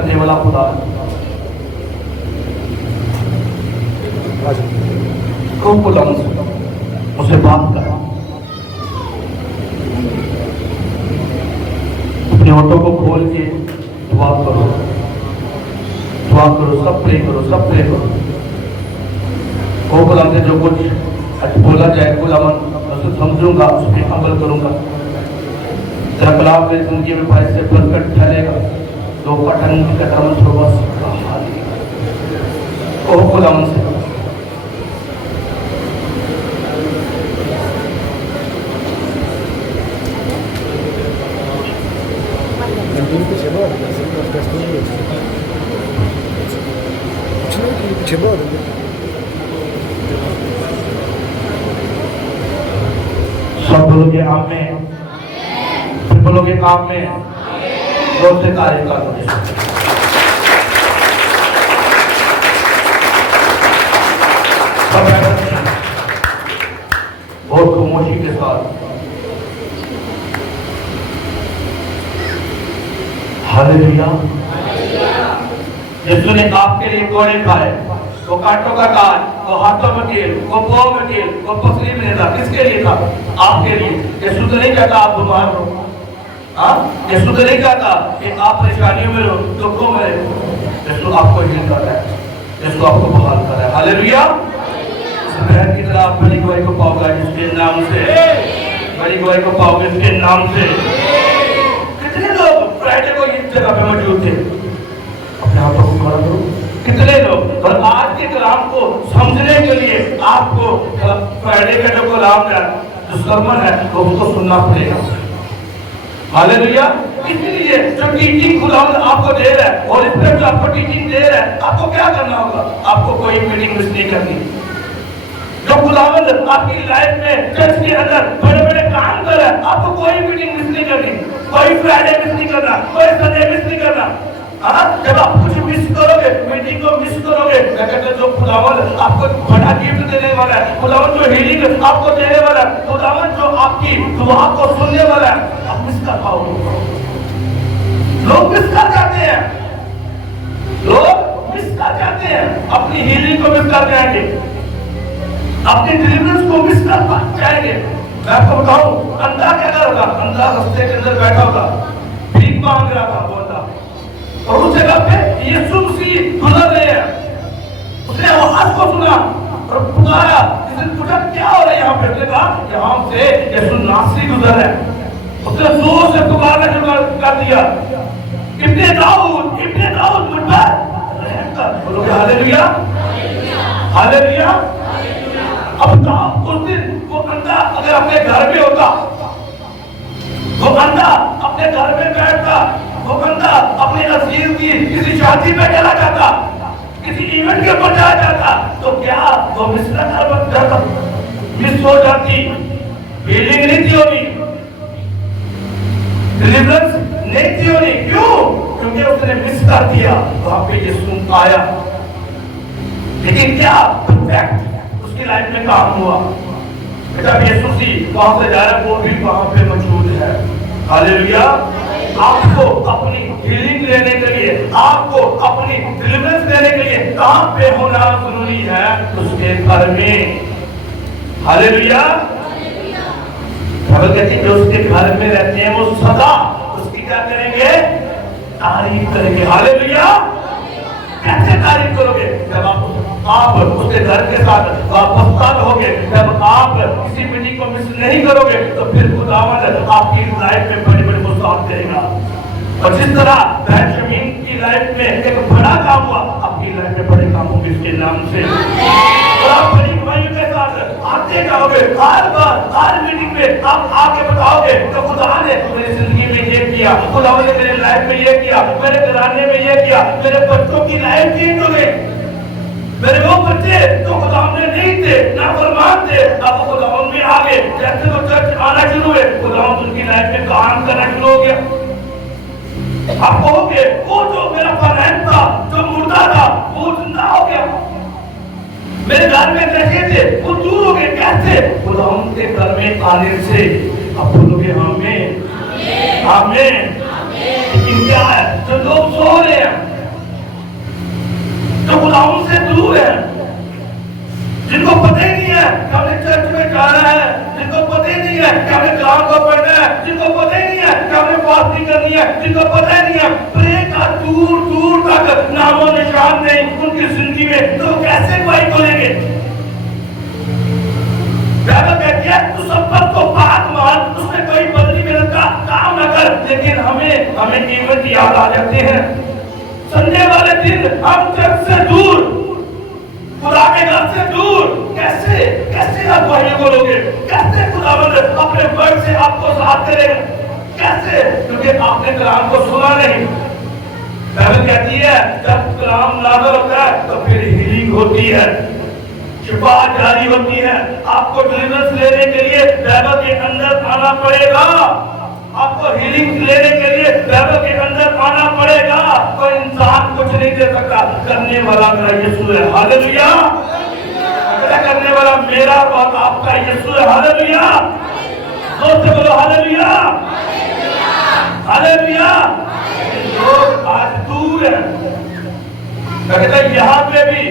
करने वाला खुदा है। खूब खुदा मुझसे बात कर, अपने ऑटो को खोल के दुआ करो, सब प्रे करो, सब प्रे करो। वो गुलाम से जो कुछ बोला जाए गुलाम मैं समझूंगा, उस पर अमल करूंगा। तेरा कलाम मेरी जिंदगी में भाई से बरकत फैलेगा। दो पठन की कदम सुबह ओ गुलाम से सब बोलोगे आमीन, फिर बोलोगे आमीन। बहुत से कार्य का बहुत खामोशी के साथ हालेलुया। यीशु ने आपके लिए कोड़े खाए, वो कांटों का काट, वो हाथों में कील, वो पांव में कील, वो पसली में था। किसके लिए था? आपके लिए। यीशु तो नहीं चाहता आप बीमार हो, यीशु तो नहीं चाहता कि आप परेशानियों में हो, दुखों में रहो। यीशु आपको हील कर रहा है, यीशु आपको बहाल कर रहा है। हालेलुया। इस बहन की तरह आप बड़ी गवाही को पाओगे जिसके नाम से, बड़ी गवाही को पाओगे इसके नाम से। कितने लोग फ्राइडे को इस जगह पे मौजूद थे? अपने हाथों को खड़ा करो। कितने लोग? और आज के कलाम को समझने के लिए आपको फ्राइडे का जो कलाम है, जो सर्मन है, तो उसको सुनना पड़ेगा। हालेलुया। इसलिए जो टीचिंग खुदा आपको दे रहा है और इसमें जो आपको टीचिंग दे रहा है, आपको क्या करना होगा? आपको कोई मीटिंग मिस नहीं करनी। जो खुदावंद आपकी लाइफ में चर्च के अंदर बड़े बड़े काम कर रहा है, आपको कोई मीटिंग मिस नहीं करनी, कोई फ्राइडे मिस नहीं करना, कोई संडे मिस नहीं करना। जब आप कुछ मिस करोगे, मीटिंग को मिस करोगे, कहते जो खुदावंद आपको बड़ा गिफ्ट देने वाला है, खुदावंद जो हीलिंग आपको देने वाला है, खुदावंद जो आपकी दुआ को सुनने वाला है, आप मिस कर पाओगे। लोग मिस कर जाते हैं, लोग मिस कर जाते हैं, अपनी हीलिंग को मिस कर जाएंगे, अपने डिलीवरेंस को मिस कर जाएंगे। मैं आपको बताऊं, अंधा क्या कर रहा था? अंधा रास्ते के अंदर बैठा होगा, भीख मांग रहा था, बोलता, और उस जगह पे यीशु मसीह गुजर रहे हैं। उसने आवाज को सुना और पुकारा, इसने पूछा क्या हो रहा है यहाँ पे? उसने कहा यहाँ से यीशु नासरी गुजर रहा है। उसने जोर से पुकारना शुरू कर दिया, इब्ने दाऊद मुझ पर रहम कर। बोलोगे हालेलुया, हालेलुया। अब बताओ, उस दिन वो अंधा अगर अपने घर में होता, वो अंधा अपने घर में बैठता, वो बंदा अपने नसीब की किसी शादी में चला जाता, किसी इवेंट के ऊपर चला जाता, तो क्या वो मिस हो जाती? हीलिंग नहीं थी होनी, डिलीवरेंस नहीं थी होनी। क्यों? क्योंकि उसने मिस कर दिया। वहां पे यीशु आया, लेकिन क्या परफेक्ट उसकी लाइफ में काम हुआ? जब यीशु मसीह वहां से जा रहा है, वो भी वहां पे मौजूद है। हालेलुया। आपको अपनी हीलिंग लेने के लिए, आपको अपनी डिलीवरेंस लेने के लिए कहां पे होना जरूरी है? उसके घर में। हालेलुया। बाइबल कहती है जो उसके घर में रहते हैं वो सदा उसकी क्या करेंगे? तारीफ करेंगे। हालेलुया। कैसे तारीफ करोगे? जब आप उसके घर के साथ वापस रहोगे, जब आप किसी मीटिंग को मिस नहीं करोगे, तो फिर खुदावंद आपकी लाइफ में बड़े बड़े मुसाफ देगा। और जिस तरह बेंजामिन की लाइफ में एक बड़ा काम हुआ, आपकी लाइफ में बड़े काम होंगे इसके नाम से। और आप बड़ी गवाही के साथ आते जाओगे, हर बार हर मीटिंग में आप आके बताओगे तो खुदा ने मेरी जिंदगी में ये किया, खुदा ने मेरी लाइफ में ये किया, मेरे घराने में ये किया, मेरे बच्चों की लाइफ चेंज हो गई। मेरे वो बच्चे तो खुदा ने नहीं थे, ना फरमान थे, अब खुदा में आ गए। जैसे वो चर्च आना शुरू हुए, खुदा उनकी लाइफ में काम करना शुरू हो गया। आप कहोगे वो जो मेरा फरहन था, जो मुर्दा था, वो जिंदा हो गया। मेरे घर में कैसे थे, वो दूर हो गए। कैसे? खुदा उनके घर में आने से। अब बोलोगे आमीन, आमीन। लेकिन क्या है, जो लोग सो रहे हैं, जो खुदावन से दूर है, जिनको पता ही नहीं है कि हमें चर्च में जाना है, जिनको पता ही नहीं है कि हमें कलाम को पढ़ना है, जिनको पता ही नहीं है कि हमें फास्टिंग करनी है, जिनको पता ही नहीं है प्रे का दूर दूर तक नामो निशान नहीं उनकी जिंदगी में, तो कैसे गवाही खोलेंगे? बाइबल कहती है तू सब को बात मान, उसमें कोई बदली मेहनत का काम न कर। लेकिन हमें इवेंट याद आ जाते हैं। संडे वाले दिन हम चर्च से दूर, खुदा के घर से दूर, कैसे आप गवाही बोलोगे? कैसे खुदावंद अपने वर्ड से आपको साथ करेगा? कैसे? क्योंकि आपने कलाम को सुना नहीं। बाइबल कहती है जब कलाम नाज़िल होता है तो फिर हीलिंग होती है, शिफा जारी होती है। आपको डिलीवरेंस लेने के लिए बाइबल के अंदर आना पड़ेगा। आपको हीलिंग लेने के लिए बाइबल के अंदर आना पड़ेगा। कोई इंसान कुछ नहीं दे सकता, करने वाला मेरा यीशु है। हालेलुया। करने वाला मेरा और आपका यीशु है। हालेलुया। दोस्त बोलो हालेलुया, हालेलुया। लोग आज दूर है, यहाँ पे भी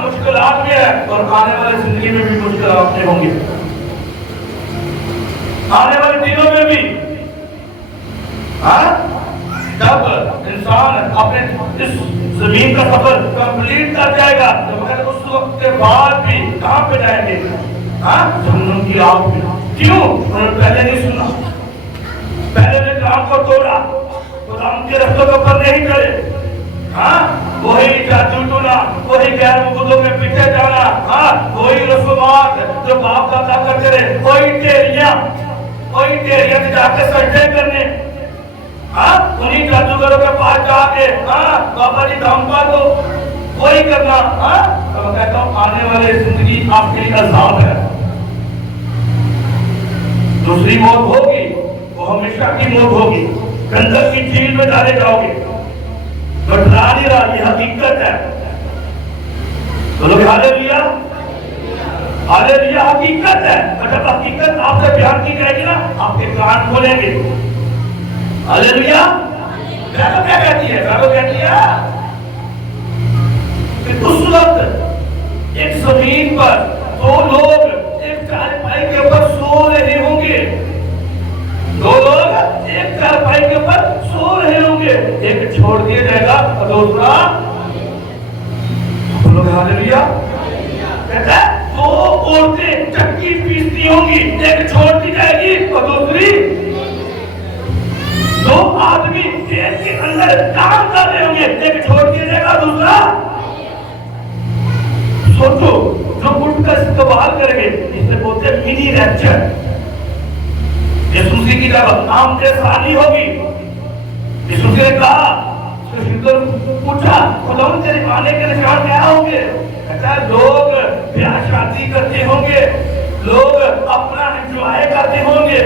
मुश्किलात भी है और आने वाली जिंदगी में भी मुश्किलात होंगे। आने वाले दिनों में भी जब इंसान अपने इस जमीन का सफर कंप्लीट कर जाएगा तो मगर उस वक्त के बाद भी कहां पे जाएंगे? जहन्नम की आग में। क्यों? उन्होंने पहले नहीं सुना, पहले ने काम को तोड़ा, खुदा के रास्तों के ऊपर नहीं चले। वही जादू टोना, वही गैर मुकद्दों के पीछे जाना, वही रसूमात जो बाप दादा करते रहे, वही टेरियां जाके सजदे करने, उन्हीं जादूगरों के पास जाके बाबा जी धमका दो, वही करना। तो मैं कहता हूँ आने वाले जिंदगी आपके लिए अजाब है। दूसरी मौत होगी, वो हमेशा की मौत होगी, गंधक की झील में डाले जाओगे। बटला नहीं रहा, ये हकीकत है। बोलोगे हालेलुया, हालेलुया। हकीकत है। जब हकीकत आपसे बयान की जाएगी ना, आपके कान खोलेंगे। हालेलुया। बाइबल क्या कहती है? बाइबल कहती है कि उस वक्त एक जमीन पर दो लोग एक चारपाई के ऊपर सो रहे होंगे। दो लोग एक चारपाई के ऊपर सो रहे होंगे, एक छोड़ दिया जाएगा और दूसरा। बोलोगे हालेलुया। कहता है दो औरतें चक्की पीसती होंगी, एक छोड़ दी जाएगी और दूसरी। दो आदमी खेत के अंदर काम कर रहे होंगे, एक छोड़ दिया जाएगा दूसरा। सोचो, जो उठकर इस्तेमाल करेंगे, इसे बोलते हैं मिनी रैप्चर। यीशु मसीह की जब आमने सानी होगी, यीशु ने कहा, पूछा खुदावंद तेरे आने के निशान क्या होंगे? कहता है लोग ब्याह शादी करते होंगे, लोग अपना एंजॉय करते होंगे,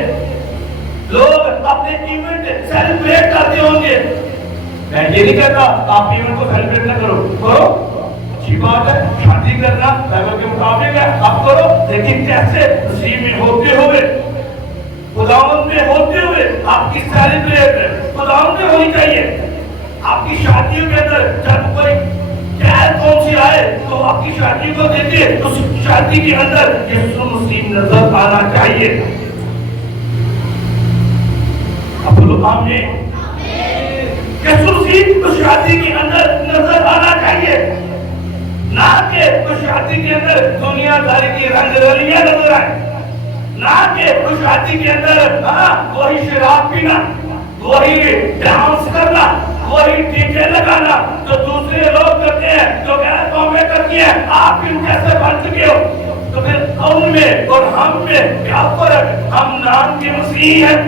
लोग अपने इवेंट सेलिब्रेट करते होंगे। मैं ये नहीं कहता आप इवेंट को सेलिब्रेट ना करो, करो, अच्छी बात है। शादी करना बाइबल के मुताबिक है, आप करो, लेकिन कैसे? मसीह में होते हुए, खुदावंद में होते हुए आपकी सेलिब्रेट खुदावंद में होनी चाहिए। आपकी शादियों के अंदर जब कोई गैर कौन सी आए तो आपकी शादी को देखिए, तो शादी के अंदर यीशु मसीह नजर आना चाहिए। अब बोलो आमीन। यीशु मसीह तो शादी के अंदर नजर आना चाहिए, ना कि तो शादी के अंदर दुनियादारी की रंगरलियां नजर आए, ना कि तो शादी के अंदर वही शराब पीना, वही डांस करना, वही टीके लगाना जो दूसरे लोग करते हैं, जो गैर कौमें करती हैं। आप इन कैसे बन चुके हो? तो फिर उनमें और हम में क्या फर्क? हम नाम के मसीह हैं,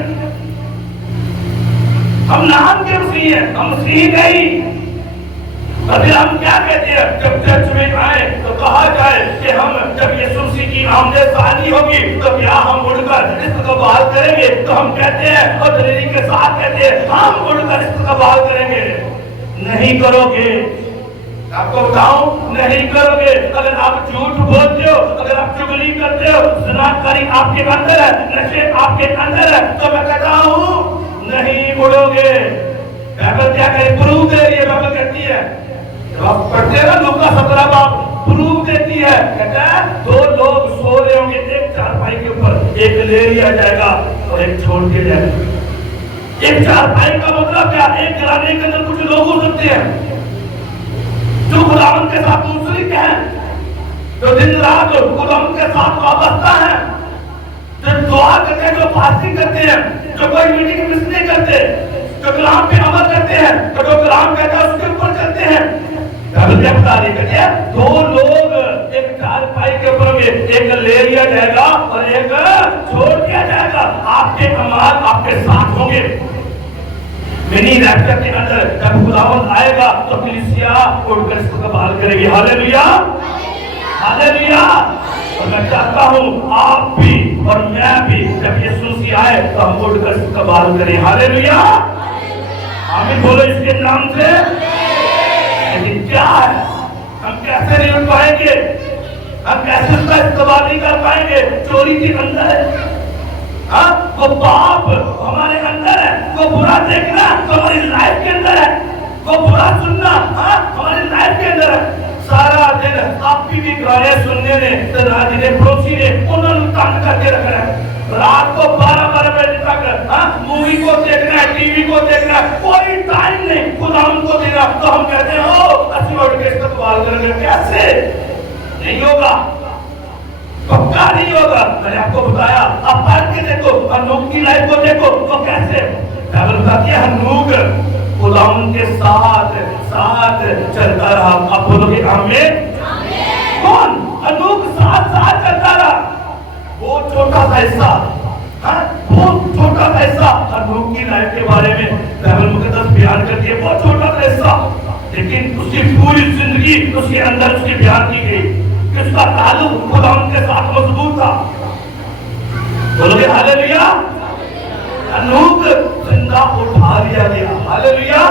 हम नाम के मसीह हैं, हम मसीह नहीं। अभी हम क्या कहते हैं? जब चर्च में आए तो कहा जाए कि हम जब यीशु मसीह की आमने सानी होगी तो क्या हम उड़कर इसको बहाल करेंगे? तो हम कहते हैं और दलेरी के साथ कहते हैं हम उड़कर इसको बहाल करेंगे। नहीं करोगे, आपको बताऊं, नहीं करोगे। अगर आप झूठ बोलते हो, अगर आप चुगली करते हो, ज़िनाकारी आपके अंदर है, नशे आपके अंदर है, तो मैं कहता हूं नहीं उड़ोगे। बाइबल क्या कहे? प्रूव दे रही है। बाइबल कहती है जब आप पढ़ते हैं ना लूका 17 बाब प्रूफ देती है, कहता है दो लोग सो रहे होंगे एक चारपाई के ऊपर, एक ले लिया जाएगा और एक छोड़ दिया जाएगा। एक चारपाई का मतलब क्या? एक घराने के अंदर कुछ लोग हो सकते हैं जो खुदावंद के साथ मुंसलिक हैं, जो दिन रात खुदावंद के साथ वाबस्ता हैं, जो दुआ करते हैं, जो फास्टिंग करते हैं, जो कोई मीटिंग मिस नहीं करते, जो कलाम पे अमल करते हैं, जो कलाम कहता है उसके ऊपर चलते हैं। बता रही कहते हैं दो लोग एक चारपाई के ऊपर में, एक ले लिया जाएगा और एक छोड़ दिया जाएगा। आपके अमाल आपके साथ होंगे। मिनी रैप्चर के अंदर जब खुदावंद आएगा तो कलीसिया उठकर इसको कबाल करेगी। Hallelujah, hallelujah. और मैं चाहता हूँ आप भी और मैं भी जब यीशु मसीह आए तो हम उठकर इसको कबाल करें। हालेलुया, आमीन बोलो इसके नाम से। लेकिन क्या है, हम कैसे नहीं उठ पाएंगे? हम कैसे उसका इस्तेमाल नहीं कर पाएंगे? चोरी के अंदर है, हाँ वो पाप हमारे अंदर है, वो बुरा देखना हमारी लाइफ के अंदर है, वो बुरा सुनना हाँ हमारी लाइफ के अंदर है। सारा दिन आप भी गाने सुनने ने तो राजी ने पड़ोसी ने उन्होंने तंग करके रखना है। रात को 12-12 बजे तक हाँ मूवी को देखना है, टीवी को देखना है, कोई टाइम नहीं खुदा उनको देना। तो हम कहते हैं ओ अच्छी उठ के इस्तेमाल करेंगे, कैसे नहीं होगा, पक्का नहीं होगा। मैंने आपको बताया, आप पढ़ के देखो, हनूक की लाइफ को देखो तो कैसे बाइबल बताती है हनूक खुदावन के साथ साथ चलता रहा। आप बोलोगे आमीन। कौन? हनूक साथ साथ चलता रहा। वो छोटा सा हिस्सा, हाँ बहुत छोटा सा हिस्सा हनूक की लाइफ के बारे में बाइबल मुकद्दस बयान करती है, बहुत छोटा सा हिस्सा, लेकिन उसकी पूरी जिंदगी उसके अंदर उसकी बयान की गई। उसका ताल्लुक खुदावन के साथ मजबूत था। बोलोगे हालेलुया। हनूक जिंदा उठा लिया गया। हालेलुया।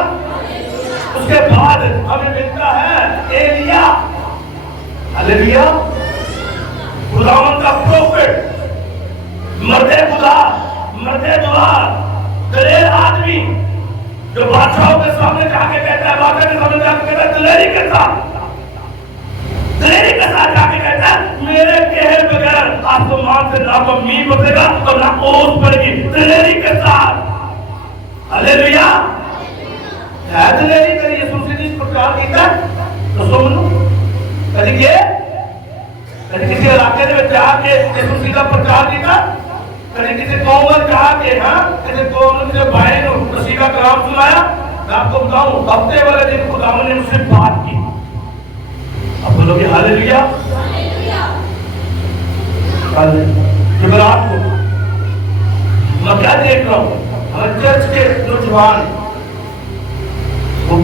उसके बाद हमें मिलता है एलिया। हालेलुया। खुदावंद का प्रोफेट, मर्दे खुदा, मर्दे दुआ, दलेर आदमी जो बादशाहों के सामने जाके कहता है, बादशाह के सामने जाके कहता है दलेरी के साथ जाके कहता है मेरे कहे बगैर आसमान से ना तो मींह बरसेगा और ना ओस पड़ेगी। दलेरी के साथ। हालेलुया। है दलेरी करी यीशु मसीह ने इस प्रकार कीता तो सुनो कभी के कभी किसी इलाके में जाके यीशु मसीह का प्रचार कीता, कभी किसी कौम में जाके हाँ किसी कौम में किसी भाई ने मसीह का कलाम सुनाया। मैं आपको बताऊं हफ्ते वाले दिन खुदावंद ने मुझसे बात की। अब बोलोगे हालेलुया। जुमेरात को मैं क्या देख रहा हूँ, हमारे चर्च के नौजवान वो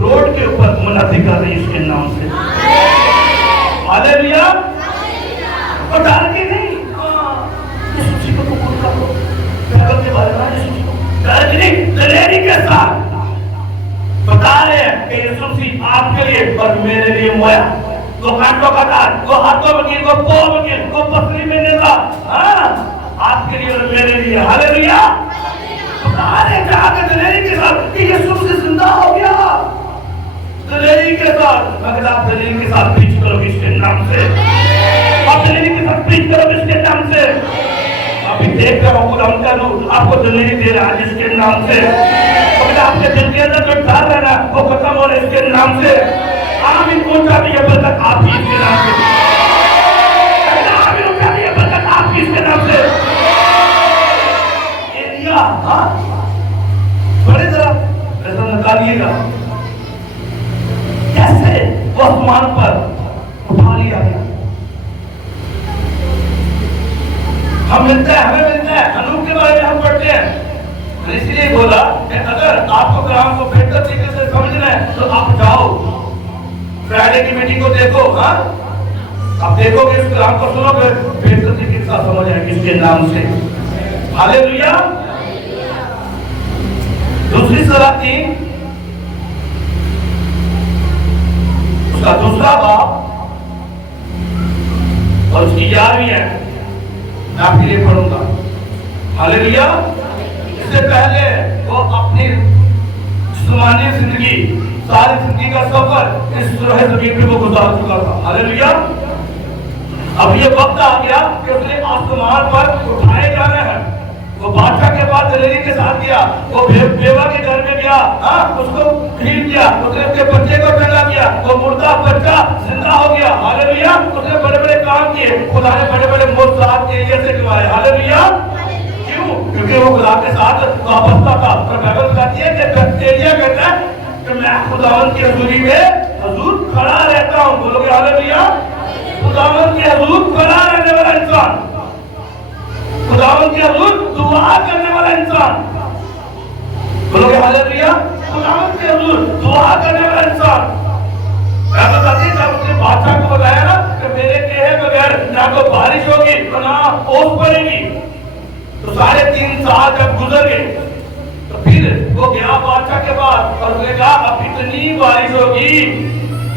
रोड के ऊपर मुनादी कर रही इसके नाम से। हालेलुया। और डर के नहीं, यीशु जी को कबूल कर लो, बाइबल के बारे में यीशु जी को डर के नहीं, दलेरी के साथ बता रहे हैं कि यीशु मसीह आपके लिए और मेरे लिए मोया। वो कांटों का तार, वो हाथों में गिर, वो पांव में गिर, वो पसली में नेता, हाँ आपके लिए और मेरे लिए। हालेलुया। बता रहे जाके दलेरी के साथ कि यीशु मसीह जिंदा हो गया। दलेरी के साथ, अगर आप दलेरी के साथ प्रीच करो इसके नाम से, आप दलेरी के साथ प्रीच करो इसके नाम से। अभी देख रहा हूँ उनका रूप आपको दलेरी दे रहा है जिसके नाम से। आपके दिल के अंदर जो डर है ना वो खत्म हो रहा है इसके नाम से। आमीन ऊंचा भी है बरकत आप ही इसके नाम से। आमीन ऊंचा भी है बरकत आप ही इसके नाम से। एलिया हाँ बड़े जरा ऐसा निकालिएगा कैसे वो आसमान पर उठा लिया गया। हम मिलते हैं, हमें मिलते हैं, हनूक के बारे में हम पढ़ते हैं। इसलिए बोला कि अगर आपको कलाम को बेहतर तरीके से समझना है तो आप जाओ फ्राइडे की मीटिंग को देखो। हाँ आप देखोगे इस कलाम को सुनोगे बेहतर तरीके से समझ आएगी इसके नाम से। हालेलुया। दूसरी सलाती उसका दूसरा बाब और उसकी 11वीं है, मैं आपके लिए पढ़ूंगा। हालेलुया। इससे पहले वो अपनी जिस्मानी जिंदगी सारी जिंदगी का सफर इस तरह जमीन पे वो गुजार चुका था। हालेलुया। अब ये वक्त आ गया कि उसने आसमान पर उठाए जाना है। वो बादशाह के पास जलेरी के साथ गया, वो बेवा के घर में गया, हाँ उसको भीड़ किया, उसने उसके बच्चे को टंगा दिया, वो मुर्दा बच्चा जिंदा हो गया। हालेलुया। उसने बड़े बड़े काम किए, खुदा ने बड़े बड़े मोज़ात एलिया से करवाए। हालेलुया। क्यों? क्योंकि वो खुदा के साथ वाबस्ता था। और बाइबल बताती है कि एलिया कहता है कि मैं खुदावंद की हजूरी में हजूर खड़ा रहता हूँ। बोलोगे हालेलुया। खुदावंद के हजूर खड़ा रहने वाला इंसान, खुदावंद के हजूर दुआ करने वाला इंसान। बोलोगे हालेलुया। खुदावंद के हजूर दुआ करने वाला इंसान। मैं बताती जब उसने बादशाह को बताया ना कि मेरे कहे बगैर ना तो बारिश होगी और ना ओस पड़ेगी, तो 3.5 साल जब गुजर गए तो फिर वो गया बादशाह के पास और उसने कहा अब इतनी बारिश होगी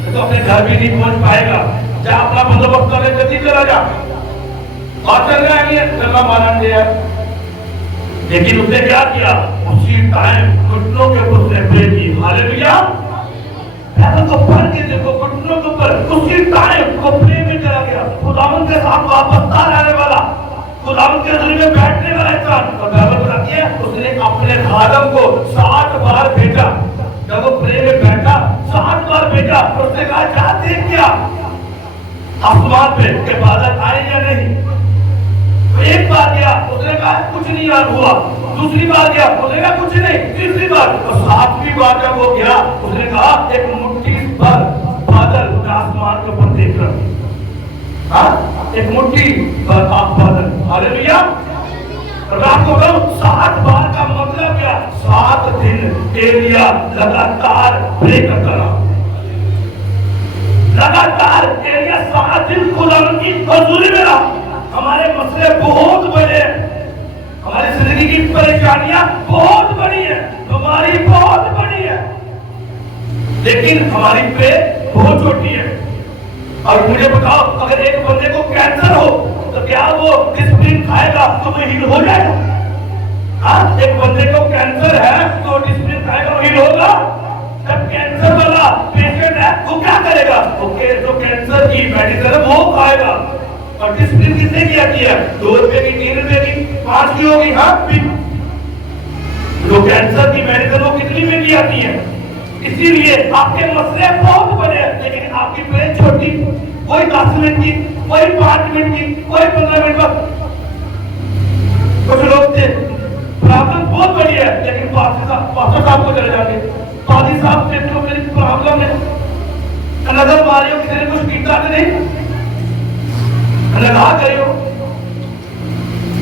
तो अपने घर भी नहीं पहुंच पाएगा, जा अपना बंदोबस्त करने जल्दी चला जा। और चल रहा है गला मारन दिया। लेकिन उसने क्या किया? उसी टाइम घुटनों के ऊपर उसने प्रे की। हालेलुया। तो पढ़ के देखो घुटनों के ऊपर उसी टाइम वो प्रे में चला गया। खुदावंद के साथ वापस रहने वाला, खुदावंद के हज़ूरी में बैठने वाला इंसान। और बाइबल बताती है उसने अपने खादम को 60 बार भेजा। जब वो प्रे में बैठा 60 बार भेजा, उसने कहा जा देख क्या आसमान पे के बादल आए या नहीं। तो एक बार गया, उसने कहा कुछ नहीं यार हुआ। दूसरी बार गया, उसने कहा कुछ नहीं। तीसरी बार और 7वीं बार जब वो गया, उसने कहा एक मुट्ठी भर बादल आसमान के ऊपर देख रहा, हाँ एक मुट्ठी भर बादल। हालेलुया। रात को 7 बार का मतलब क्या? 7 दिन एलिया लगातार प्रे करता रहा। लगातार एलिया 7 दिन खुदावंद की हजूरी में रहा। हमारे मसले बहुत बड़े हैं, हमारी जिंदगी की परेशानियां बहुत बड़ी है, बीमारी बहुत बड़ी है, लेकिन हमारी प्रे बहुत छोटी है। और मुझे बताओ अगर एक बंदे को कैंसर हो तो क्या वो डिस्प्रिन खाएगा तो वो हील हो जाएगा? हाँ एक बंदे को कैंसर है तो डिस्प्रिन खाएगा वो हील होगा? जब कैंसर वाला पेशेंट है वो क्या करेगा? ओके जो कैंसर की मेडिसिन है वो खाएगा। और डिस्प्रिन कितने की आती है? 2 रुपए की, 3 रुपए की, 5 की होगी। हाँ जो कैंसर की मेडिसिन वो कितनी में की आती है? इसीलिए आपके मसले बहुत बड़े हैं लेकिन आपकी प्रे छोटी, कोई 10 मिनट की, कोई 5 मिनट की, कोई 15 मिनट का। कुछ लोग थे प्रॉब्लम बहुत बड़ी है लेकिन पास्टर साहब को चले जाते, पादी साहब से तो मेरी प्रॉब्लम है नजर मारियो किसी ने कुछ पीता नहीं लगा करियो।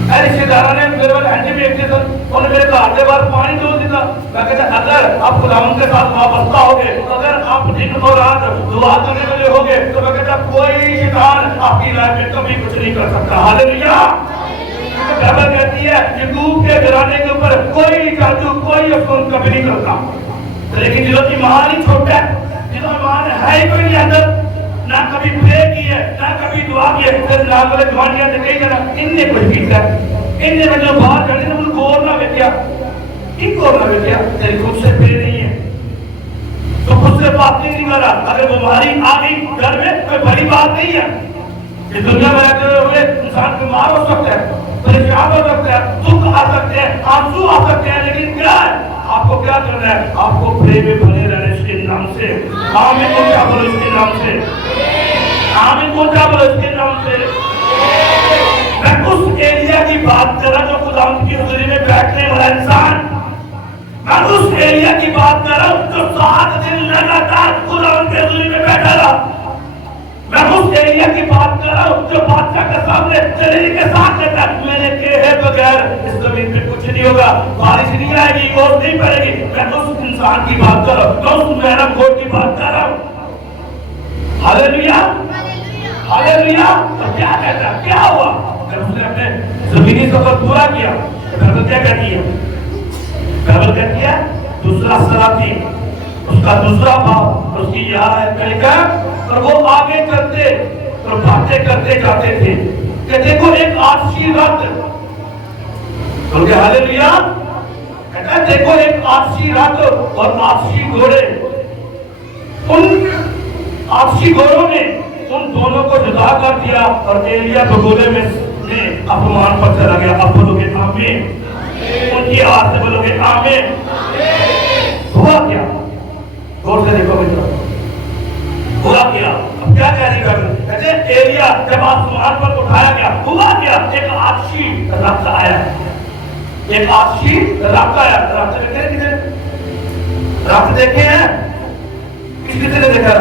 रिश्तेदारों ने मेरे पास एंटी में एक उन्होंने मेरे घर के बाहर पानी दो दिया। मैं कहता अगर आप खुदावंद के साथ वाबस्ता होगे, अगर आप दिन और रात दुआ करने वाले होगे तो मैं कहता कोई शैतान आपकी लाइफ में कभी कुछ नहीं कर सकता। हालेलुया। बाइबल कहती है याकूब के घराने के ऊपर कोई जादू कोई अफसोस कभी नहीं करता। लेकिन जिसका ईमान ही छोटा है, जिसका ईमान है ही कोई नहीं अंदर, ना कभी प्रे की है ना कभी दुआ की है, फिर ना वाले जवानियां से कई जना इनने कुछ कीता इनने में जो बाहर जाने तो गौर ना बेटिया इनको ना बेटिया तेरी खुद से प्रे नहीं है तो खुद से बात नहीं करा। अगर बीमारी आ गई घर में कोई बड़ी बात नहीं है। इस दुनिया में रहते हुए इंसान बीमार हो सकता है, परेशान हो सकता है, दुख आ सकते हैं, आंसू आ सकते हैं, लेकिन क्या है आपको क्या करना है? आपको प्रे में बने रहने इसके नाम से। आमीन को क्या बोलो इसके नाम से? आमीन को क्या बोलो इसके नाम से? मैं उस एलिया की बात कर रहा जो खुदावंद की हजूरी में बैठने वाला इंसान, मैं उस एलिया की बात कर रहा हूं जो 7 दिन लगातार खुदावंद की हजूरी में बैठा रहा। मैं उस एलिया की बात कर रहा हूं जो बादशाह के सामने जलेरी के साथ कहता है मैंने कहे बगैर इस जमीन पे कुछ नहीं होगा, बारिश नहीं आएगी, ओस नहीं पड़ेगी। मैं उस इंसान की बात कर रहा हूं, मैं उस मेहरम खोर की बात कर रहा हूं। हालेलुया। हालेलुया। तो क्या कहता है क्या हुआ जब उसने अपने जमीनी सफर पूरा किया? बाइबल क्या कहती है? बाइबल कहती है दूसरा सलाती उसका दूसरा भाव उसकी यह है और वो आगे चलते और बातें करते जाते थे कि देखो एक आदशी रथ, बोल के हालेलुया। कहता देखो एक आदशी रथ और आदशी घोड़े उन आपसी गोरों ने उन दोनों को जुदा कर दिया और एलिया बगोले में अपमान पर चला गया। अब बोलोगे आमीन, उनकी आवाज से बोलोगे आमीन। हुआ क्या? गौर से देखो मित्रों, हुआ क्या? अब क्या कहने का कहते एलिया जब आसमान पर उठाया गया, हुआ क्या? एक आपसी रक्त आया, एक आपसी रक्त आया। रक्त देखे हैं किसी ने? रक्त देखे हैं? किसी ने देखा?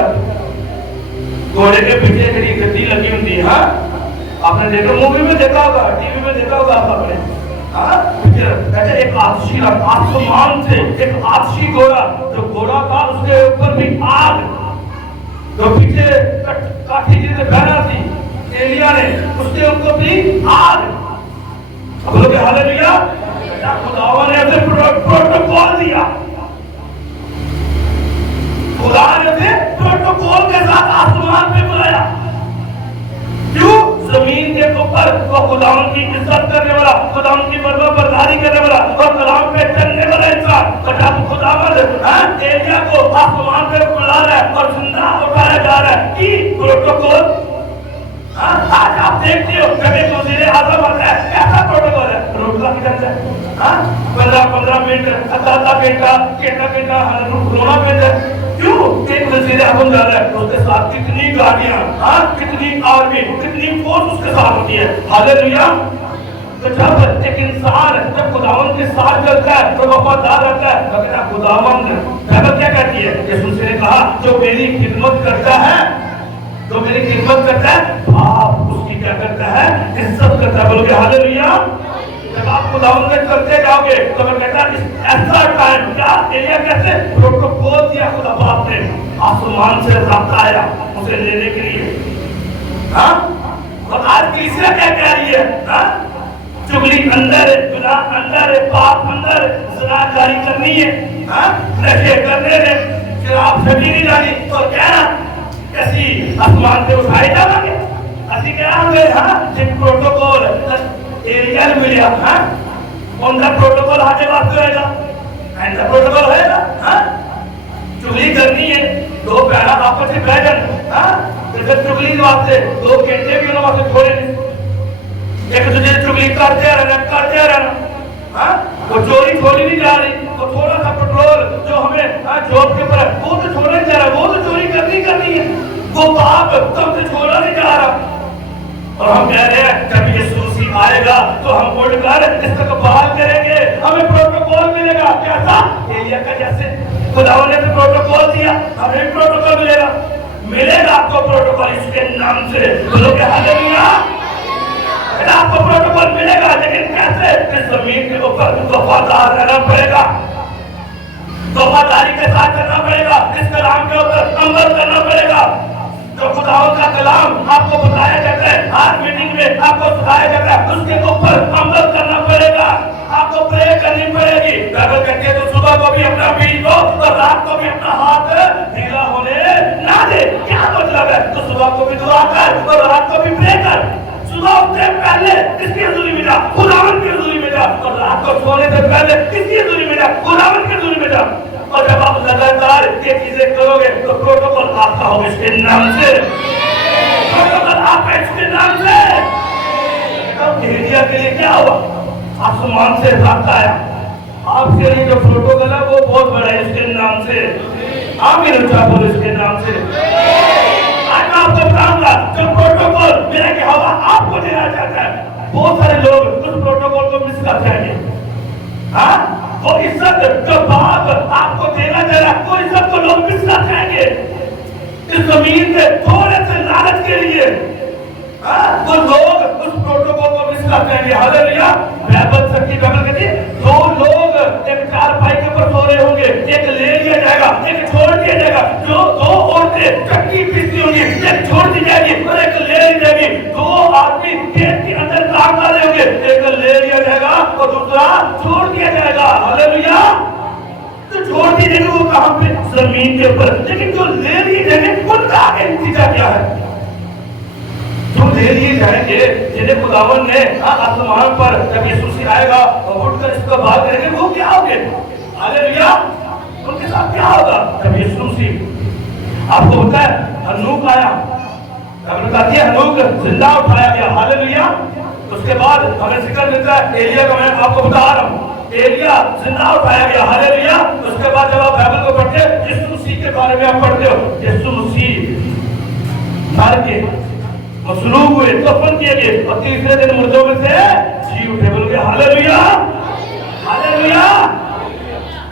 घोड़े के पीछे खड़ी गद्दी लगी होती है, हाँ आपने देखा, मूवी में देखा होगा, टीवी में देखा होगा आपने, हाँ कहते एक आपसी आसमान से एक आपसी घोड़ा, जो घोड़ा था उसके ऊपर भी आग, जो पीछे काठी जी से बहना थी एलिया ने, उसके ऊपर भी आग। अब लोग हालेलुया, खुदावन ने ऐसे प्रोटोकॉल दिया, खुदा ने प्रोटोकॉल के साथ आसमान पे बुलाया। क्यों? जमीन के ऊपर वो खुदावन की इज्जत करने वाला, खुदावन की फर्मा बरदारी करने वाला और कलाम पे चलने वाला इंसान, जब खुदावन एलिया को आसमान पे बुला रहा है और जिंदा उठाया जा रहा है कि प्रोटोकॉल। आज आप देखते हो जब एक वज़ीर आज़म आता है, कैसा प्रोटोकॉल है? रोटला किधर से 15-15 मिनट, आधा घंटा रोना पड़ता है। क्यों? एक वज़ीर आज़म जा रहा है, उसके साथ कितनी गाड़ियां, कितनी आर्मी, कितनी फोर्स उसके साथ होती है। हालेलुया। तो जब एक इंसान जब खुदावन के साथ चलता है तो वफादार रहता है, तो कहता खुदावन बाइबल क्या कहती है? यीशु ने कहा जो मेरी खिदमत करता है, जो मेरी खिदमत करता है, आप उसकी क्या करता है? इज्जत करता है। बोलोगे हालेलुया। जब आप खुदावन में करते जाओगे तो मैं कहता ऐसा टाइम क्या एलिया कैसे प्रोटोकॉल दिया खुदा बाप ने, आसमान से रक्त आया उसे लेने के लिए। हाँ, और आज तीसरा क्या कह रही है? हाँ, चुगली अंदर है, गुनाह अंदर है, पाप अंदर है, ज़िनाकारी करनी है, हाँ, नशे करने में, शराब सभी नहीं जानी, तो क्या कैसी आसमान से उठाए जाएंगे? असि क्या होंगे? हाँ, जिन प्रोटोकॉल एलिया ने मिला, हाँ, उनका प्रोटोकॉल हाथे वास्ते रहेगा, ऐसा प्रोटोकॉल रहेगा। हाँ, चुगली करनी है, दो पैरा आपस में बह जाए, हाँ, तो चुगली वास्ते 2 घंटे भी उन्होंने वास्ते छोड़े नहीं, एक दूसरे चुगली करते रहना, हाँ, वो चोरी छोड़ी नहीं जा रही, तो थोड़ा सा पेट्रोल जो हमें जॉब के ऊपर वो तो छोड़ने जा रहा, वो तो चोरी करनी है, वो पाप तब से छोड़ा नहीं जा रहा। और हम कह रहे हैं जब यीशु मसीह आएगा तो हम उठकर इसका बहाल करेंगे, हमें प्रोटोकॉल मिलेगा। कैसा? एलिया का जैसे खुदावन ने प्रोटोकॉल दिया, हमें प्रोटोकॉल मिलेगा आपको प्रोटोकॉल इसके नाम से। बोलोगे हालेलुया। आपको प्रोटोकॉल मिलेगा, लेकिन कैसे? इस जमीन के ऊपर वफादार रहना पड़ेगा, वफादारी के साथ करना पड़ेगा, इस कलाम के ऊपर अमल करना पड़ेगा। जो खुदावंद का कलाम आपको बताया जाता है, हर मीटिंग में आपको सिखाया जाता है, उसके ऊपर अमल करना पड़ेगा, आपको प्रे करनी पड़ेगी। बाइबल कहती है तो सुबह को भी अपना बीज दो और रात को भी अपना हाथ ढीला होने ना दे। क्या मतलब है? तो सुबह को भी दुआ कर और रात को भी प्रे कर। सुबह उठने पहले किसकी हज़ूरी में जा? खुदावंद की हज़ूरी में जा। और रात को सोने से पहले किसकी हज़ूरी में जा? खुदावंद की हज़ूरी में जा। और जब आप लगातार ये चीजें करोगे तो प्रोटोकॉल आपका होगा इसके नाम से, प्रोटोकॉल आपका इसके नाम से। तब एलिया के लिए क्या हुआ? आसमान से रक्त आया, आपके लिए जो प्रोटोकॉल है वो बहुत बड़ा है इसके नाम से। आमीन उच्चा बोलो इसके नाम से। आज मैं आपको बताऊंगा जो प्रोटोकॉल मेरा क्या होगा आपको देना चाहता है। बहुत सारे लोग उस प्रोटोकॉल को मिस कर जाएंगे। हाँ, वो इज्जत जो बाप आपको देना चाह रहा है, वो इज्जत को लोग मिस कर जाएंगे इस जमीन से थोड़े से लालच के लिए। वो लोग उस प्रोटोकॉल को मिस कर जाएंगे। हालेलुया। बाइबल सच्ची बाइबल कहती है 2 लोग एक चारपाई के ऊपर सो रहे होंगे, एक ले लिया जाएगा, एक छोड़ दिया जाएगा। जो 2 औरतें चक्की पीसती होंगी, एक छोड़ दी जाएगी और एक ले ली जाएगी। 2 आदमी खेत के अंदर काम कर रहे होंगे, एक ले लिया जाएगा और दूसरा छोड़ दिया जाएगा। हालेलुया। तो छोड़ दी जाएगी वो कहां पे? जमीन के ऊपर। लेकिन जो ले लिए जाएंगे उनका आगे नतीजा क्या है? जो ले लिए जाएंगे जिन्हें खुदावन ने आसमान पर जब यीशु मसीह आएगा और उठकर इसका बात करेंगे, वो क्या होंगे? हालेलुया। उनके साथ क्या होगा? जब यीशु मसीह आपको पता है हनूक आया, बाइबल कहती है हनूक जिंदा उठाया गया, हालेलुया। उसके बाद हमें जिक्र मिलता है एलिया का, मैं आपको बता रहा हूँ एलिया जिंदा उठाया गया, हालेलुया। उसके बाद जब आप बाइबल को पढ़ते हो, यीशु मसीह के बारे में आप पढ़ते हो, यीशु मसीह मर के मसलूब हुए, दफन किए गए और तीसरे दिन मुर्दों में से जी उठे, बोल के हालेलुया हालेलुया।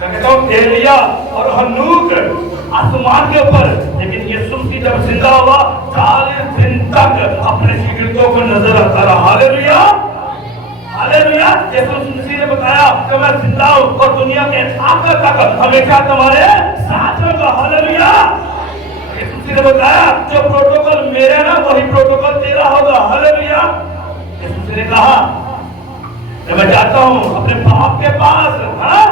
मैं कहता हूँ एलिया और हनूक आसमान के ऊपर, लेकिन यीशु मसीह जब जिंदा हुआ 40 दिन तक अपने शिगिर्दों को नजर आता रहा, हालेलुया हालेलुया। यीशु मसीह ने बताया कि मैं जिंदा हूँ और दुनिया के आखिर तक हमेशा तुम्हारे साथ रहूंगा, हालेलुया। यीशु मसीह ने बताया जो प्रोटोकॉल मेरा ना वही प्रोटोकॉल तेरा होगा, हालेलुया। यीशु मसीह ने कहा मैं जाता हूँ अपने बाप के पास, हाँ,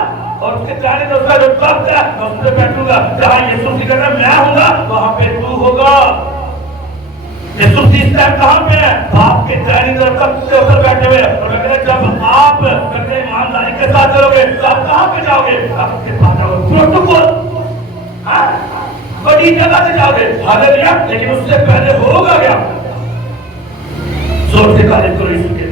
और उसके जाने तो उसका जो तख्त है मैं उस पर बैठूंगा, जहाँ यीशु मसीह कहता है मैं होगा वहां पे तू होगा। यीशु मसीह इस टाइम कहाँ पे है? बाप के जाने तो तख्त के ऊपर बैठे हुए, और जब आप ईमानदारी के साथ चलोगे तो आप कहाँ पे जाओगे? आपके पास जाओगे, प्रोटोकॉल, हाँ, बड़ी जगह से जाओगे, हालेलुया। लेकिन उससे पहले होगा क्या? जोर से तारीफ करो यीशु के लिए।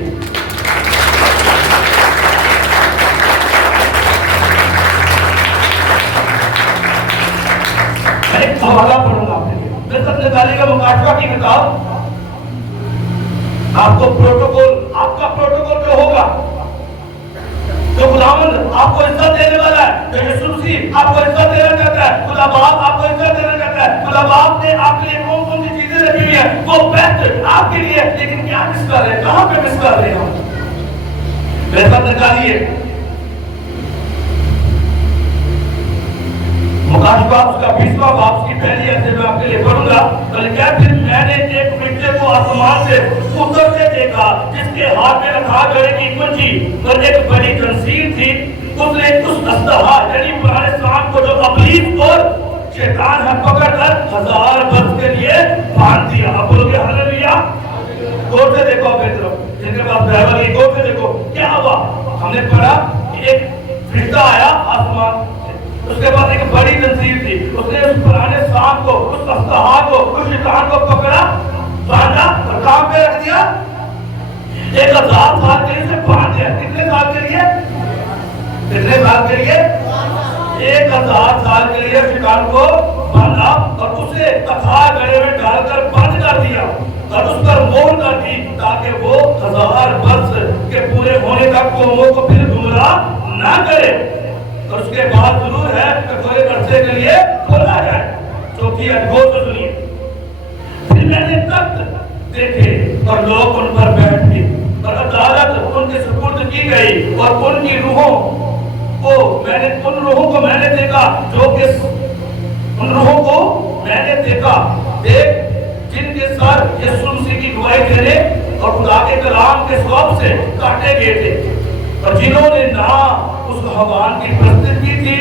एक हवाला पढ़ूंगा आपके लिए, मिस्र निकाली का मुकाशवा की किताब। आपको प्रोटोकॉल, आपका प्रोटोकॉल जो होगा, जो खुदावंद आपको इज्जत देने वाला है, जो यीशु मसीह आपको इज्जत देना चाहता है, खुदा बाप आपको इज्जत देना चाहता है, खुदा बाप ने आपके लिए कौन कौन सी चीजें रखी हुई है वो बेस्ट आपके लिए, लेकिन क्या मिस कर रहे हैं, कहां पे मिस कर रहे हैं हम? मिस्र निकालिए मुकाशवा उसका 20वां बाब की पहली ऐसे मैं आपके लिए पढ़ूंगा। तो लिखा है फिर मैंने एक फरिश्ते को आसमान से उतरते देखा, जिसके हाथ में रखा गले की कुंजी और एक बड़ी जंजीर थी। उसने उस अस्तहा यानी पुराने सांप को जो इब्लीस और शैतान है पकड़कर 1000 वर्ष के लिए बांध दिया। अब बोलोगे हालेलुया। गौर से देखो अपनी तरफ, जिनके पास बाइबल है गौर से देखो क्या हुआ। हमने पढ़ा कि एक फरिश्ता आया आसमान, उसके बाद एक बड़ी जंजीर थी, उसने उस पुराने सांप को, उस अस्तहा को, उस शैतान को पकड़ा, बांधा और काम पे रख दिया। 1000 साल के लिए बांध दिया। कितने साल के लिए? कितने साल के लिए? 1000 साल के लिए शैतान को बांधा और उसे कथार गले में डालकर बंद कर दिया और उस पर मोहर कर दी, ताकि वो 1000 वर्ष के पूरे होने तक कौमों को फिर गुमराह ना करे। और उसके बाद जरूर है कि थोड़े अरसे के लिए खोला जाए। चौथी अध्याय को सुनिए। फिर मैंने तख्त देखे और लोग उन पर बैठ गए और अदालत उनके सुपुर्द की गई और उनकी रूहों को मैंने देखा, जो कि उन रूहों को मैंने देखा, देख जिनके सर यीशु मसीह की गवाही देने और खुदा के कलाम के सबब से काटे गए थे, और जिन्होंने ना उस भगवान की प्रस्तुति की थी,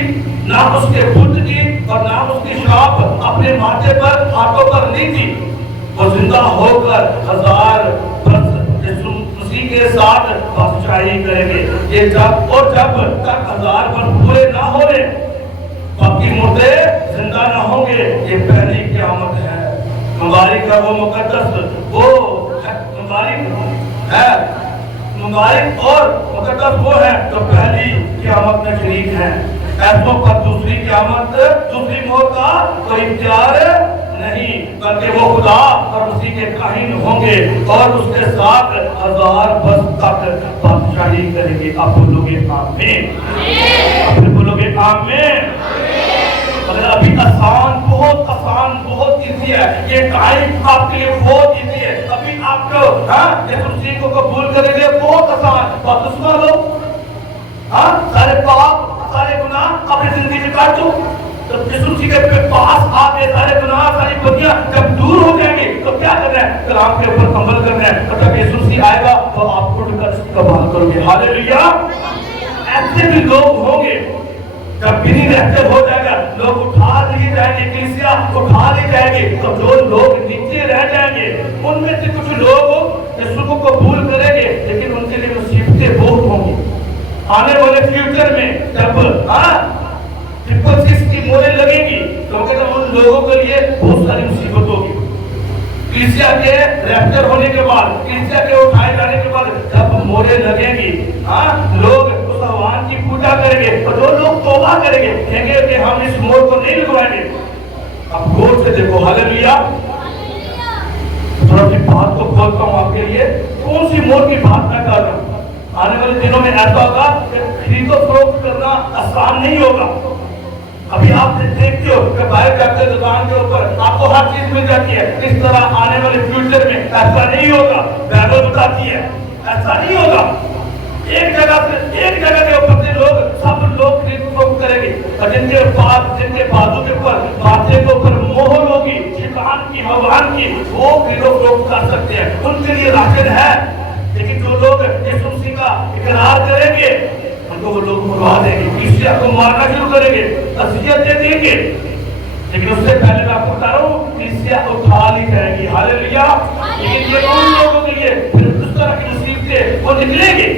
ना उसके बुद्ध की और ना उसकी शाप अपने माथे पर हाथों पर ली थी, वो जिंदा होकर 1000 वर्ष यीशु मसीह के साथ बादशाही करेंगे। ये जब तक 1000 वर्ष पूरे ना हो रहे, बाकी मुर्दे जिंदा ना होंगे। ये पहली क़यामत है। मुबारक है वो मुकद्दस, वो मुबारक है, मुबारक और मुकद्दस वो है जो पहली क़यामत में शरीक है। ऐसों पर दूसरी क़यामत, दूसरी मौत का कोई इख्तियार नहीं, बल्कि वो खुदा और मसीह के काहिन होंगे और उसके साथ 1000 वर्ष तक बादशाही करेंगे। आप बोलोगे आमीन? आप बोलोगे आमीन? अगर अभी आसान, बहुत आसान, बहुत इजी है, ये टाइम आपके लिए बहुत इजी है। अभी आपको यीशु मसीह को कबूल करने के लिए बहुत आसान, बपतिस्मा लो, सारे पाप, सारे गुनाह अपनी जिंदगी से काट दो। तो यीशु मसीह के पास आके सारे गुनाह, सारी बदियां जब दूर हो जाएंगे तो क्या करना है? कलाम के ऊपर अमल करना है। और जब यीशु मसीह आएगा तो आप उठकर कबूल करोगे। हालेलुया। ऐसे भी लोग होंगे जब बिनी रहते हो जाएगा, लोग उठा लिए जाएंगे, कलीसिया उठा ली जाएगी, तो जो लोग नीचे रह जाएंगे उनमें से कुछ लोग यीशु को कबूल करेंगे, लेकिन उनके लिए मुसीबतें बहुत होंगी आने वाले फ्यूचर में। जब ट्रिपल सिक्स की मोहरें लगेंगी तो कहते हैं उन लोगों के लिए बहुत सारी मुसीबत होगी। कलीसिया के रैप्चर होने के बाद, कलीसिया के उठाए जाने के बाद जब मोहरें लगेंगी, हाँ, लोग उस भगवान की पूजा करेंगे और जो लोग तौबा करेंगे कहेंगे कि हम इस मोहर को नहीं लगवाएंगे। अब गौर से देखो, हालेलुया। थोड़ा सी बात को खोलता हूँ आपके लिए, कौन सी मोहर की बात मैं कर रहा हूँ। आने वाले दिनों में ऐसा होगा कि खरीदो फरोख्त करना आसान नहीं होगा। अभी आप देखते हो कि बाहर जाते दुकान के ऊपर आपको हर चीज मिल जाती है। इस तरह आने वाले फ्यूचर में ऐसा नहीं होगा। बाइबल बताती है ऐसा नहीं होगा। एक जगह के ऊपर से सब लोग खरीद फरोख्त करेंगे और जिनके बाजू के ऊपर बातें के ऊपर मोहर होगी शैतान की, भगवान की, वो खरीदो फरोख्त कर सकते हैं, उनके लिए राशन है। लेकिन जो लोग यीशु मसीह का इकरार करेंगे उनको वो लोग मरवा देंगे, कलीसिया को मारना शुरू करेंगे, अज़ियत दे देंगे। लेकिन उससे पहले मैं आपको बता रहा हूँ कलीसिया उठा ली जाएगी, हालेलुया। लेकिन ये उन लोगों के लिए फिर उस तरह की मुसीबतें वो निकलेंगे।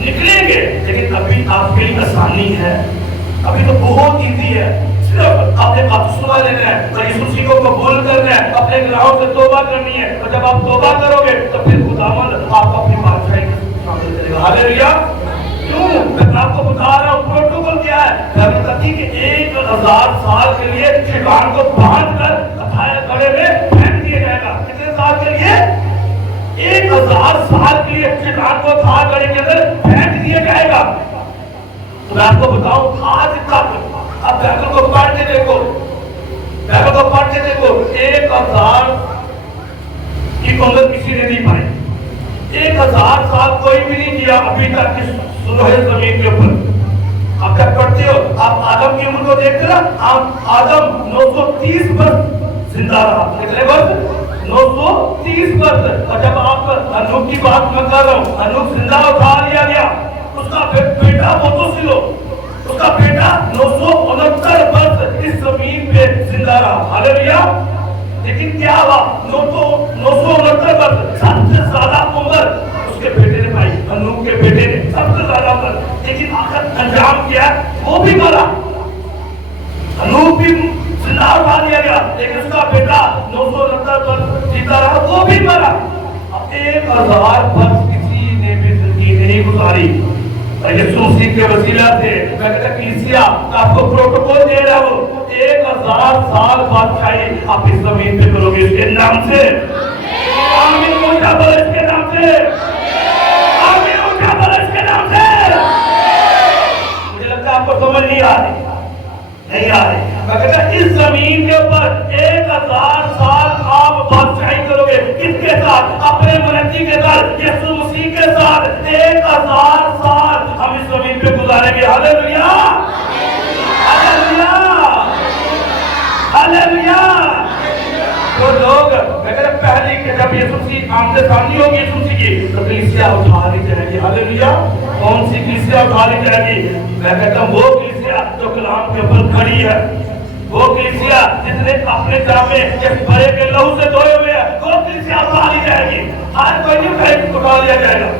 लेकिन अभी आपके लिए आसानी है, अभी तो बहुत ईजी है। सिर्फ आपने बपतिस्मा लेना है और यीशु मसीह को कबूल करना है, अपने गुनाहों से तौबा करनी है और जब आप तौबा करोगे तो फिर खुदावंद आपको अपनी बादशाही में शामिल करेगा, हालेलुया। क्यों? मैं आपको बता रहा हूँ प्रोटोकॉल क्या है। बाइबल कहती है कि 1000 साल के लिए शैतान को बांधकर हथाया गड़े में फेंक दिया जाएगा। कितने साल के लिए? 1000 साल के लिए शैतान को हथाया गड़े के अंदर फेंक दिया जाएगा। तो मैं आपको बताऊं आज तक अब बाइबल को पढ़ के देखो, बाइबल को पढ़ के देखो, 1000 की उम्र किसी ने नहीं पाई। 1000 साल कोई भी नहीं किया अभी तक इस सुलह जमीन के ऊपर। आप जब पढ़ते हो आप आदम की उम्र को देखते हो, आप आदम 930 वर्ष जिंदा रहा। कितने वर्ष? 930 वर्ष। और जब आप अनूप की बात मैं कर रहा हूँ, अनूप जिंदा उठा लिया गया, उसका बेटा मोतोसिलो, उसका बेटा 969 वर्ष इस जमीन पे जिंदा रहा, हालेलुया। लेकिन क्या हुआ? 969 वर्ष, सबसे ज्यादा उम्र उसके बेटे ने पाई, अनूप के बेटे ने सबसे ज्यादा उम्र। लेकिन आखिर अंजाम क्या? वो भी मरा, अनूप भी जिंदा उठा लिया गया, लेकिन उसका बेटा 969 वर्ष जीता रहा, वो भी मरा। अब 1000 वर्ष किसी ने भी जिंदगी नहीं गुजारी। यीशु मसीह के वसीला से मैं कहता कलीसिया आपको प्रोटोकॉल दे रहा हूं, 1000 साल बादशाही आप इस जमीन पे करोगे इसके नाम से। आमीन। ऊंचा बोलो इसके नाम से। आमीन। ऊंचा बोलो इसके नाम से। मुझे लगता है आपको समझ नहीं आ रही, नहीं आ रही। मैं कहता इस जमीन के ऊपर 1000 साल आप बादशाही करोगे। किसके साथ? अपने मर्जी के साथ, यीशु मसीह के साथ। 1000 साल हम इस जमीन पे गुजारेंगे, हालेलुया, हालेलुया, हालेलुया। तो लोग मैं कहता पहले के जब यीशु मसीह आमने सामने होगी यीशु मसीह की तो कलीसिया उठा ली जाएगी, हालेलुया। कौन सी कलीसिया उठा ली जाएगी? मैं कहता हूँ वो कलीसिया जो कलाम के ऊपर खड़ी है, वो कलीसिया जिसने अपने जामे इस बड़े के लहू से धोए हुए हैं, वो कलीसिया उठा ली जाएगी। आज कोई नहीं कहेगा उठा लिया जाएगा,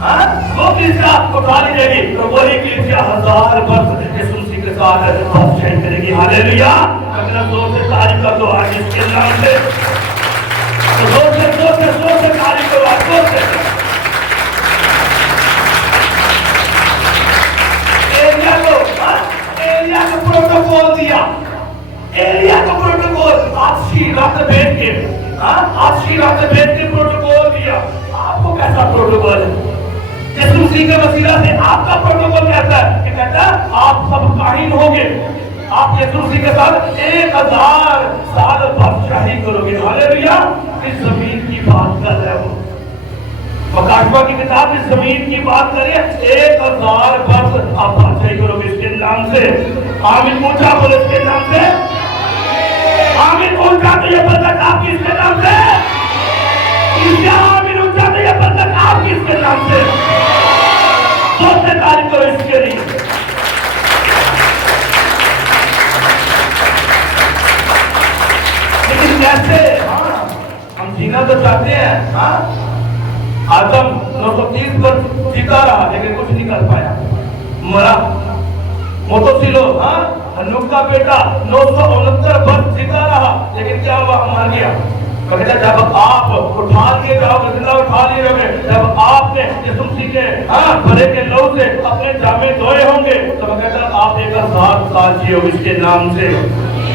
हाँ, वो कलीसिया उठा ली जाएगी। तो वही कलीसिया 1000 वर्ष यीशु मसीह के साथ बादशाही करेगी, हालेलुया। अगला जोर से तारीफ कर दो आज इसके नाम से, तो जोर से तारीफ करो आज, जोर से। एलिया को प्रोटोकॉल दिया, एलिया को प्रोटोकॉल आज शीरात भेज के, आज शीरात भेज के प्रोटोकॉल दिया। आपको कैसा प्रोटोकॉल है? यीशु मसीह के वसीला से आपका प्रोटोकॉल कैसा है? कि कहता है आप सब काहिन होगे, आप यीशु मसीह के साथ 1000 साल बादशाही करोगे, हालेलुया। इस जमीन की बात कर रहे हो, प्रकाशवा की किताब इस जमीन की बात करें, 1000 वर्ष आप बादशाही करोगे इसके नाम से। आमीन। ऊंचा बोलो इसके नाम से। आमीन। ऊंचा तो ये बरकत आपकी इसके नाम से। आमीन। ऊंचा तो ये बरकत आपकी इसके नाम से। जोर से तारीफ करो इसके लिए। लेकिन कैसे? हम जीना तो चाहते हैं, हाँ। आदम 930 वर्ष जीता रहा लेकिन कुछ नहीं कर पाया, मरा। मोटोसिलो, हाँ, हनुक का बेटा 969 वर्ष जीता रहा, लेकिन क्या हुआ, मर गया। तो कहता जब आप उठा लिए जाओगे, जिंदा उठा लिए जाओगे, जब आपने यीशु मसीह के भरे के लहू से अपने जामे धोए होंगे, तो मैं कहता आप 1000 साल जियोगे इसके नाम से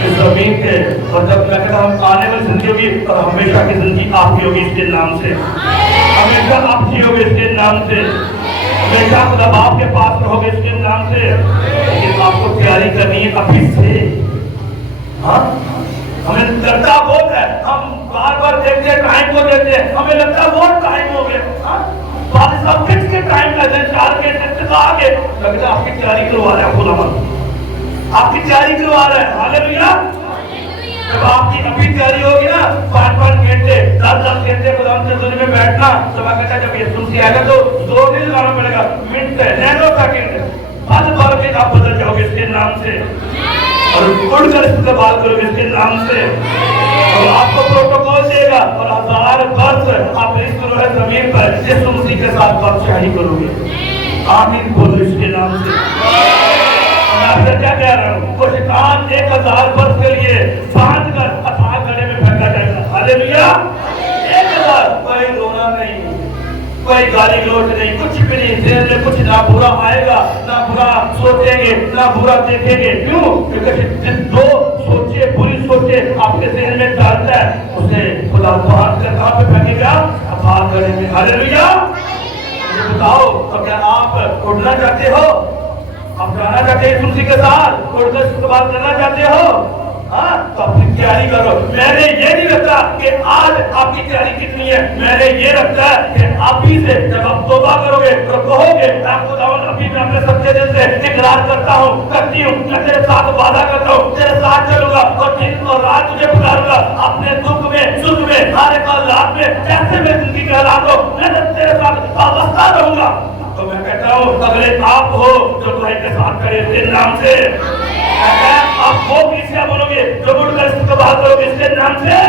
इस जमीन के। और जब मैं कहता हम आने वाली जिंदगी होगी और हमेशा की जिंदगी आपकी होगी इसके नाम से, हमेशा आप जियोगे इसके नाम से, हमेशा खुदा बाप के पास रहोगे इसके नाम से। लेकिन आपको तैयारी करनी है अभी से। हाँ, हमें लगता बहुत है, हम बार बार देखते हैं, टाइम को देखते हैं, हमें लगता है बहुत टाइम हो गया। बात सब फिक्स के टाइम का 4 घंटे तक आगे लगता है आपकी तैयारी करवा रहा है खुदा, आपकी तैयारी करवा रहा है। हालेलुया। जब आपकी अभी तैयारी होगी ना 5-5 घंटे 10-10 घंटे खुदा के दुनिया में बैठना, तो मैं कहता जब यीशु मसीह आएगा तो 2 दिन लगाना पड़ेगा, मिनट नैनो सेकंड पल भर के आप बदल जाओगे इसके नाम से, और उड़कर इस्तेमाल करोगे इसके नाम से। और आपको प्रोटोकॉल देगा और 1000 वर्ष आप इस जमीन पर यीशु मसीह के साथ बादशाही करोगे। आमीन बोलो इसके नाम से। मैं क्या कह रहा हूँ, वो शैतान 1000 वर्ष के लिए बांध कर अथाह गड्ढे में फेंका जाएगा। हालेलुया। 1000, कोई रोना नहीं, कोई गाली गलौज नहीं, कुछ भी नहीं, जेल में कुछ ना बुरा आएगा, ना बुरा सोचेंगे, ना बुरा देखेंगे। क्यों? क्योंकि जो सोचे बुरी सोचे आपके जेल में डालता है, उसे खुदा बांध कर कहाँ पे फेंकेगा? अथाह गड्ढे में। हालेलुया। मुझे बताओ, तो क्या आप उड़ना चाहते हो? आप जाना चाहते हैं तुलसी के साथ, उड़कर इस्तेमाल करना चाहते हो? हाँ, तो अपनी तैयारी करो। मैंने ये नहीं लगता कि आज आपकी तैयारी कितनी है, मैंने ये लगता है कि अभी से जब आप तौबा करोगे तो कहोगे आपको दावत अभी मैं अपने सच्चे दिल से इकरार करता हूँ, करती हूँ, मैं तेरे साथ वादा करता हूँ, तेरे साथ चलूंगा और दिन और रात तुझे पुकारूंगा। अपने दुख में सुख में हर एक हालात में जैसे मैं जिंदगी के हालात हो, मैं तेरे साथ वाबस्ता रहूंगा। तो मैं कहता हूँ अगले आप हो जो भाई के साथ करे इसके नाम से। आप वो किसी बोलोगे जो उड़कर इसको बात करोगे इसके नाम से।